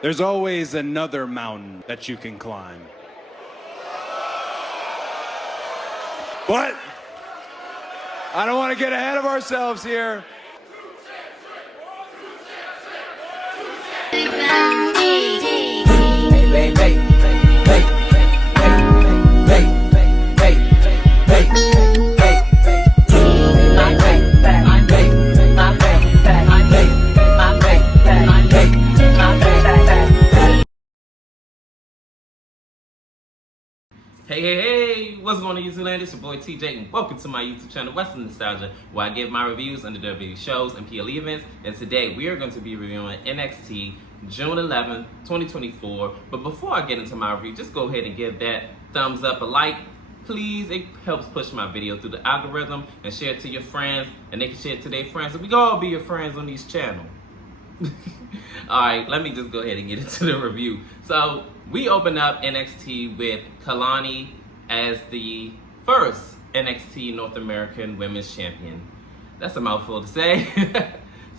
There's always another mountain that you can climb. But I don't want to get ahead of ourselves here. Hey, what's going on YouTube land? It's your boy TJ and welcome to my YouTube channel, Western Nostalgia, where I give my reviews on the WWE shows and PLE events. And today we are going to be reviewing NXT June 11th, 2024. But before I get into my review, just go ahead and give that thumbs up, a like. Please, it helps push my video through the algorithm, and share it to your friends, and they can share it to their friends, and we can all be your friends on this channel. Alright, let me just go ahead and get into the review. So, we open up NXT with Kanani as the first NXT North American Women's Champion. That's a mouthful to say.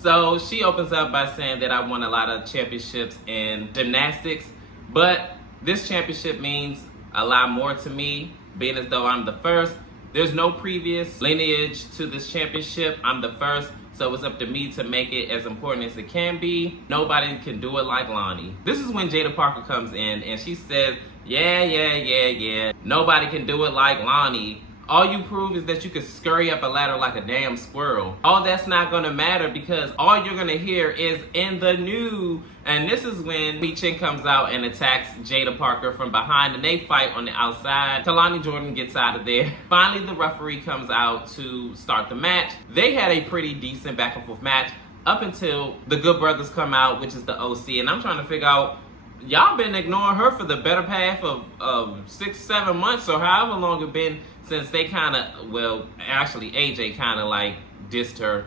So, she opens up by saying that I won a lot of championships in gymnastics, but this championship means a lot more to me, being as though I'm the first. There's no previous lineage to this championship. I'm the first. So it's up to me to make it as important as it can be. Nobody can do it like Lonnie. This is when Jada Parker comes in and she says, yeah. Nobody can do it like Lonnie. All you prove is that you can scurry up a ladder like a damn squirrel. All that's not gonna matter because all you're gonna hear is in the new. And this is when Michin comes out and attacks Jada Parker from behind and they fight on the outside. Kalani Jordan gets out of there. Finally, the referee comes out to start the match. They had a pretty decent back and forth match up until the Good Brothers come out, which is the OC. And I'm trying to figure out, y'all been ignoring her for the better half of 6-7 months or however long it been since they kind of, well, actually AJ kind of like dissed her.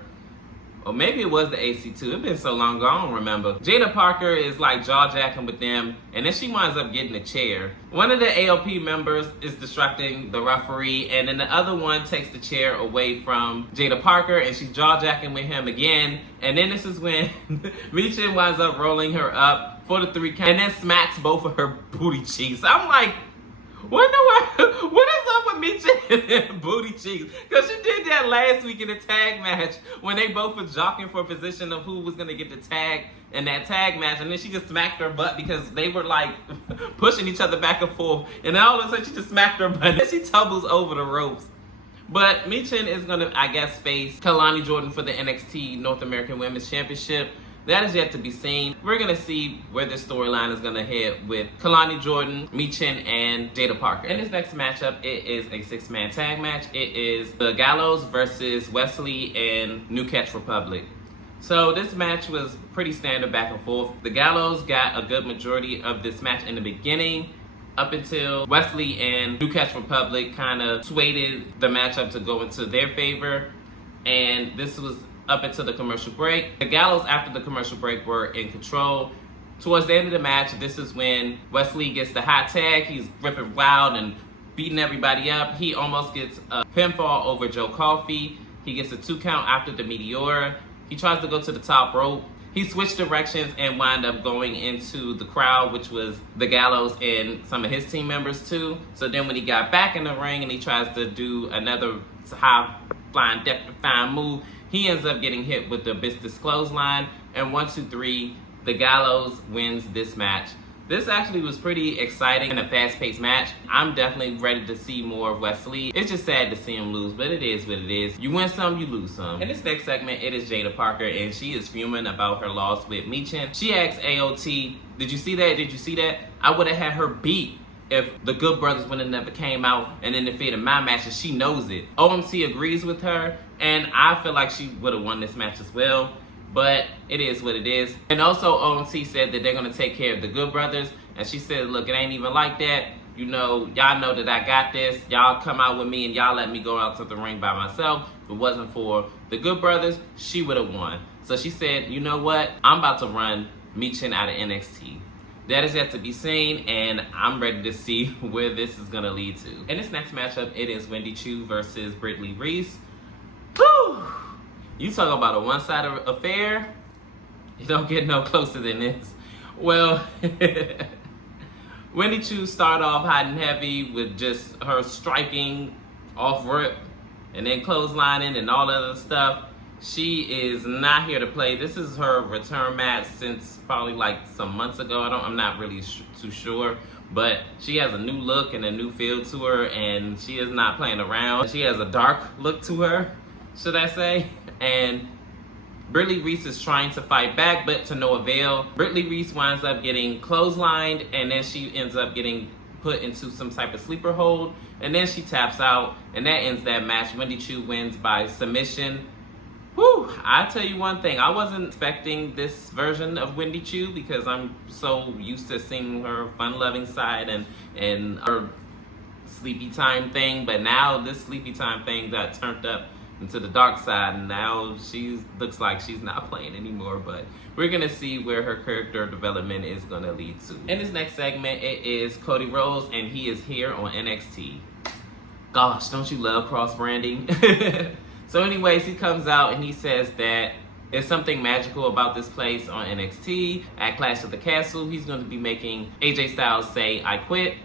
Or maybe it was the AC2. It's been so long ago, I don't remember. Jada Parker is like jaw-jacking with them, and then she winds up getting a chair. One of the AOP members is distracting the referee, and then the other one takes the chair away from Jada Parker, and she's jaw-jacking with him again. And then this is when Michin winds up rolling her up for the 3 count, and then smacks both of her booty cheeks. I'm like, what is up with Michin and booty cheeks? Because she did that last week in the tag match when they both were jockeying for a position of who was going to get the tag in that tag match. And then she just smacked her butt because they were like pushing each other back and forth. And then all of a sudden she just smacked her butt and she tumbles over the ropes. But Michin is going to, I guess, face Kalani Jordan for the NXT North American Women's Championship. That is yet to be seen. We're going to see where this storyline is going to head with Kalani Jordan, Michin, and Jada Parker. In this next matchup, it is a 6-man tag match. It is the Gallows versus Wesley and New Catch Republic. So this match was pretty standard back and forth. The Gallows got a good majority of this match in the beginning, up until Wesley and New Catch Republic kind of swayed the matchup to go into their favor. And this was up until the commercial break. The Gallows after the commercial break were in control. Towards the end of the match, this is when Wesley gets the hot tag. He's ripping wild and beating everybody up. He almost gets a pinfall over Joe Coffey. He gets a 2 count after the Meteora. He tries to go to the top rope. He switched directions and wound up going into the crowd, which was the Gallows and some of his team members too. So then when he got back in the ring and he tries to do another high flying death-defying move, he ends up getting hit with the Biscuits clothesline, and 1, 2, 3, the Gallows wins this match. This actually was pretty exciting and a fast-paced match. I'm definitely ready to see more of Wesley. It's just sad to see him lose, but it is what it is. You win some, you lose some. In this next segment, it is Jada Parker, and she is fuming about her loss with Michin. She asks AOT, did you see that? Did you see that? I would have had her beat if the Good Brothers would have never came out and interfered in my matches. She knows it. OMC agrees with her, and I feel like she would have won this match as well, but it is what it is. And also OMC said that they're going to take care of the Good Brothers, and she said, look, it ain't even like that. You know, y'all know that I got this. Y'all come out with me and y'all let me go out to the ring by myself. If it wasn't for the Good Brothers, she would have won. So she said, you know what? I'm about to run Michin out of NXT. That is yet to be seen, and I'm ready to see where this is going to lead to. In this next matchup, it is Wendy Chu versus Brittany Reese. Whew! You talk about a one-sided affair, you don't get no closer than this. Well, Wendy Chu started off hot and heavy with just her striking off rip and then clotheslining and all that other stuff. She is not here to play. This is her return match since probably like some months ago. I'm not really too sure, but she has a new look and a new feel to her, and she is not playing around. She has a dark look to her, should I say, and Brittany Reese is trying to fight back, but to no avail. Brittany Reese winds up getting clotheslined, and then she ends up getting put into some type of sleeper hold, and then she taps out, and that ends that match. Wendy Chu wins by submission. Whew, I tell you one thing, I wasn't expecting this version of Wendy Chu because I'm so used to seeing her fun-loving side and her sleepy time thing, but now this sleepy time thing got turned up into the dark side, and now she looks like she's not playing anymore, but we're gonna see where her character development is gonna lead to. In this next segment, it is Cody Rhodes, and he is here on NXT. Gosh, don't you love cross-branding? So anyways, he comes out and he says that there's something magical about this place on NXT. At Clash of the Castle, he's going to be making AJ Styles say, "I quit."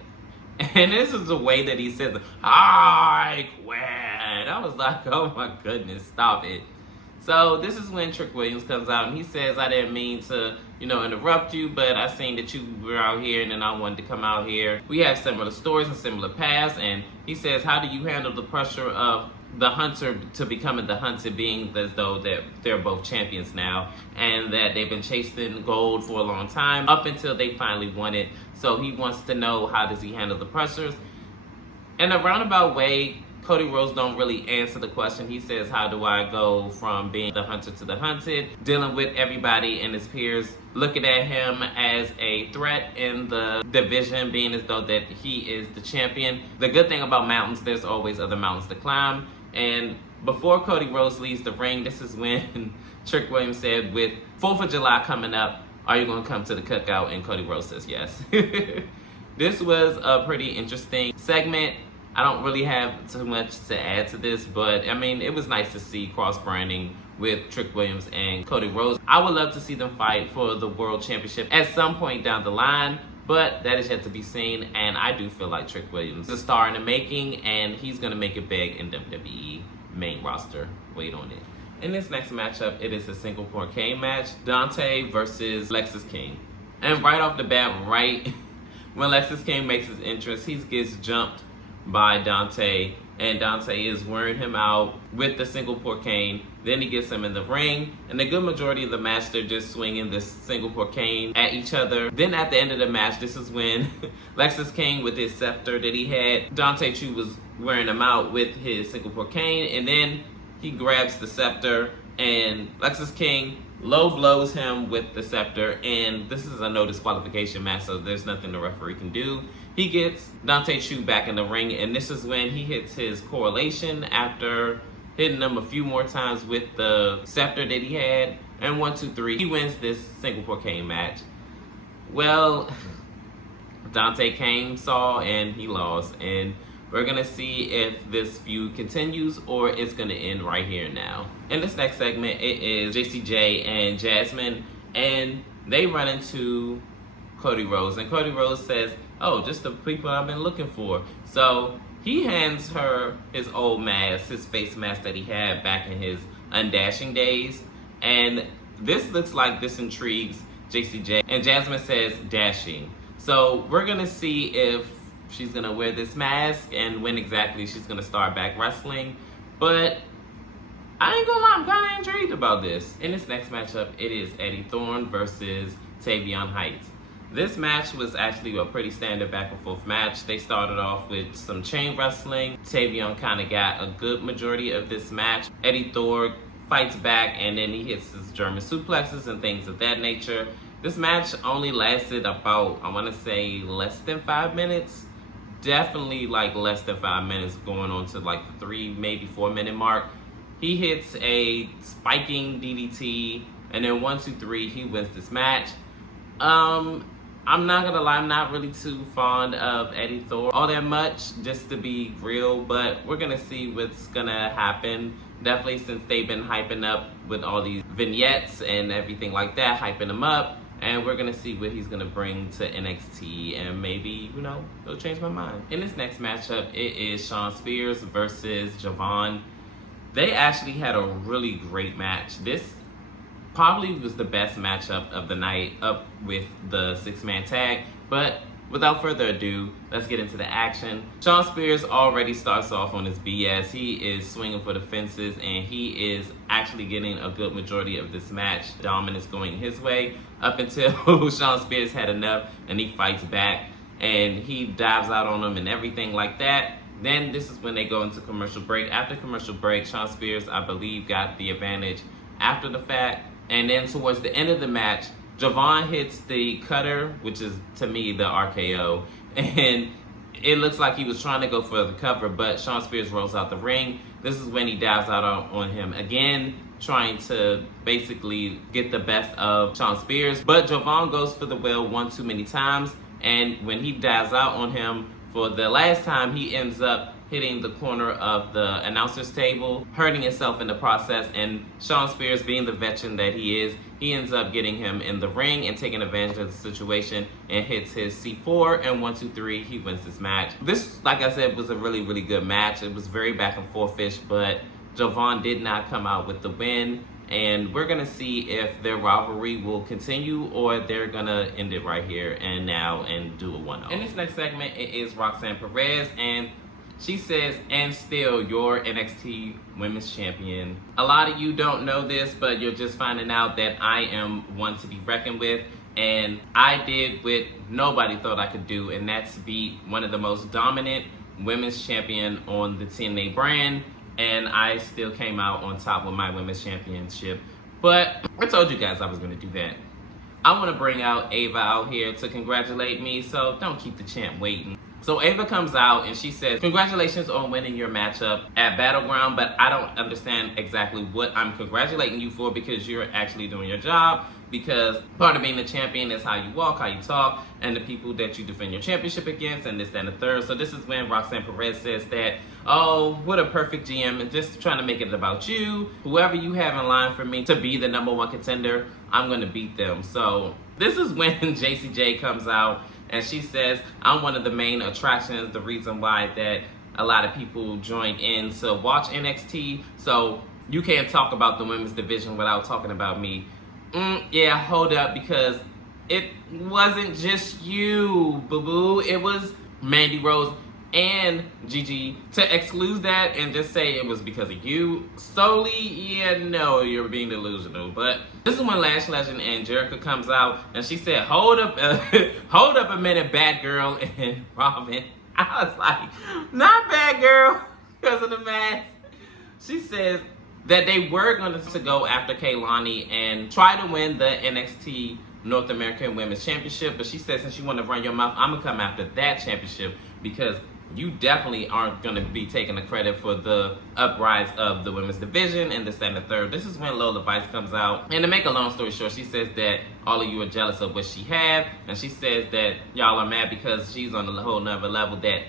And this is the way that he says, "I quit." I was like, oh my goodness, stop it. So this is when Trick Williams comes out and he says, "I didn't mean to, interrupt you, but I seen that you were out here and then I wanted to come out here. We have similar stories and similar paths." And he says, "How do you handle the pressure of the hunter to becoming the hunted, being as though that they're both champions now and that they've been chasing gold for a long time up until they finally won it?" So he wants to know, how does he handle the pressures? In a roundabout way, Cody Rhodes don't really answer the question. He says, how do I go from being the hunter to the hunted, dealing with everybody and his peers looking at him as a threat in the division, being as though that he is the champion. The good thing about mountains, there's always other mountains to climb. And before Cody Rhodes leaves the ring, this is when Trick Williams said, with 4th of July coming up, are you going to come to the cookout? And Cody Rhodes says yes. This was a pretty interesting segment. I don't really have too much to add to this, but I mean, it was nice to see cross-branding with Trick Williams and Cody Rhodes. I would love to see them fight for the World Championship at some point down the line, but that is yet to be seen, and I do feel like Trick Williams is a star in the making, and he's going to make it big in WWE main roster. Wait on it. In this next matchup, it is a single point cane match, Dante versus Lexus King. And right off the bat, right when Lexus King makes his entrance, he gets jumped by Dante, and Dante is wearing him out with the single port cane. Then he gets him in the ring, and the good majority of the match, they're just swinging this single port cane at each other. Then at the end of the match, this is when Lexus King, with his scepter that he had, Dante Chu was wearing him out with his single port cane, and then he grabs the scepter, and Lexus King low blows him with the scepter, and this is a no disqualification match, so there's nothing the referee can do. He gets Dante Chu back in the ring, and this is when he hits his correlation after hitting him a few more times with the scepter that he had, and 1, 2, 3, he wins this single port cane match. Well, Dante saw, and he lost, and we're gonna see if this feud continues or it's gonna end right here now. In this next segment, it is JCJ and Jasmine, and they run into Cody Rhodes, and Cody Rhodes says, "Oh, just the people I've been looking for." So he hands her his old mask, his face mask that he had back in his undashing days, and this looks like this intrigues JCJ, and Jasmine says dashing. So we're gonna see if she's gonna wear this mask and when exactly she's gonna start back wrestling, but I ain't gonna lie, I'm kinda intrigued about this. In this next matchup, it is Eddie Thorne versus Tavon Heights. This match was actually a pretty standard back and forth match. They started off with some chain wrestling. Tavon kind of got a good majority of this match. Eddie Thorne fights back, and then he hits his German suplexes and things of that nature. This match only lasted about, I wanna say, less than 5 minutes. Definitely like less than 5 minutes, going on to like the 3, maybe 4 minute mark. He hits a spiking DDT, and then 1, 2, 3, he wins this match. I'm not gonna lie, I'm not really too fond of Eddie Thorne all that much, just to be real, but we're gonna see what's gonna happen. Definitely, since they've been hyping up with all these vignettes and everything like that, hyping him up. and we're gonna see what he's gonna bring to NXT, and maybe, you know, he'll change my mind. In this next matchup, it is Shawn Spears versus Javon. They actually had a really great match. This probably was the best matchup of the night, up with the 6-man tag. But without further ado, let's get into the action. Shawn Spears already starts off on his BS. He is swinging for the fences, and he is actually getting a good majority of this match. Dominance going his way up until Shawn Spears had enough, and he fights back, and he dives out on him and everything like that. Then this is when they go into commercial break. After commercial break, Shawn Spears, I believe, got the advantage after the fact. And then towards the end of the match, Javon hits the cutter, which is, to me, the RKO. And it looks like he was trying to go for the cover, but Shawn Spears rolls out the ring. This is when he dives out on him again, trying to basically get the best of Shawn Spears. But Javon goes for the wheel one too many times. And when he dives out on him for the last time, he ends up hitting the corner of the announcer's table, hurting himself in the process. And Shawn Spears, being the veteran that he is, he ends up getting him in the ring and taking advantage of the situation and hits his C4, and 1, 2, 3, he wins this match. This, like I said, was a really, really good match. It was very back and forth-ish, but Javon did not come out with the win. And we're gonna see if their rivalry will continue, or they're gonna end it right here and now and do a 1-0. In this next segment, it is Roxanne Perez, and she says, "And still, you're NXT Women's Champion." A lot of you don't know this, but you're just finding out that I am one to be reckoned with. And I did what nobody thought I could do, and that's beat one of the most dominant women's champion on the TNA brand. And I still came out on top with my women's championship. But I told you guys I was going to do that. I want to bring out Ava out here to congratulate me, so don't keep the champ waiting. So Ava comes out and she says, "Congratulations on winning your matchup at Battleground, but I don't understand exactly what I'm congratulating you for, because you're actually doing your job. Because part of being the champion is how you walk, how you talk, and the people that you defend your championship against, and this, that, and the third." So this is when Roxanne Perez says that, "Oh, what a perfect GM, and just trying to make it about you. Whoever you have in line for me to be the #1 contender, I'm going to beat them." So this is when JCJ comes out and she says, "I'm one of the main attractions, the reason why that a lot of people join in to watch NXT. So you can't talk about the women's division without talking about me." Yeah, hold up, because it wasn't just you, boo-boo. It was Mandy Rose and Gigi. To exclude that and just say it was because of you solely, yeah, no, you're being delusional. But this is when Lash Legend and Jericho comes out, and she said, hold up a minute, Bad Girl and Robin. I was like, not Bad Girl, because of the mask. She says that they were going to go after Kanani and try to win the NXT North American Women's Championship, but she said, since you want to run your mouth, I'm going to come after that championship, because you definitely aren't going to be taking the credit for the uprise of the women's division and this, that, and the third. This is when Lola Vice comes out, and to make a long story short, she says that all of you are jealous of what she have, and she says that y'all are mad because she's on a whole nother level that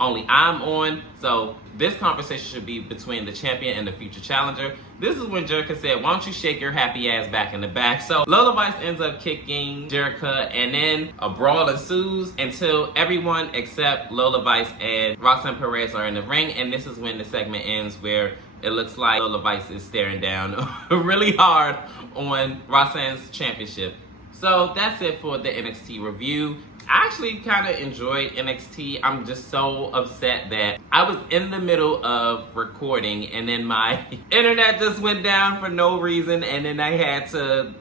only I'm on. So this conversation should be between the champion and the future challenger. This is when Jericho said, "Why don't you shake your happy ass back in the back?" So Lola Vice ends up kicking Jericho, and then a brawl ensues until everyone except Lola Vice and Roxanne Perez are in the ring. And this is when the segment ends, where it looks like Lola Vice is staring down really hard on Roxanne's championship. So that's it for the NXT review. I actually kind of enjoyed NXT. I'm just so upset that I was in the middle of recording and then my internet just went down for no reason, and then I had to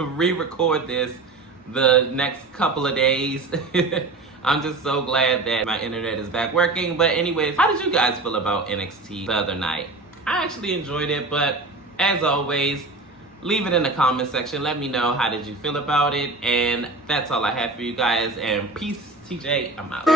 re-record this the next couple of days. I'm just so glad that my internet is back working. But anyways, how did you guys feel about NXT the other night? I actually enjoyed it, but as always, leave it in the comment section. Let me know how did you feel about it. And that's all I have for you guys. And peace, TJ, I'm out.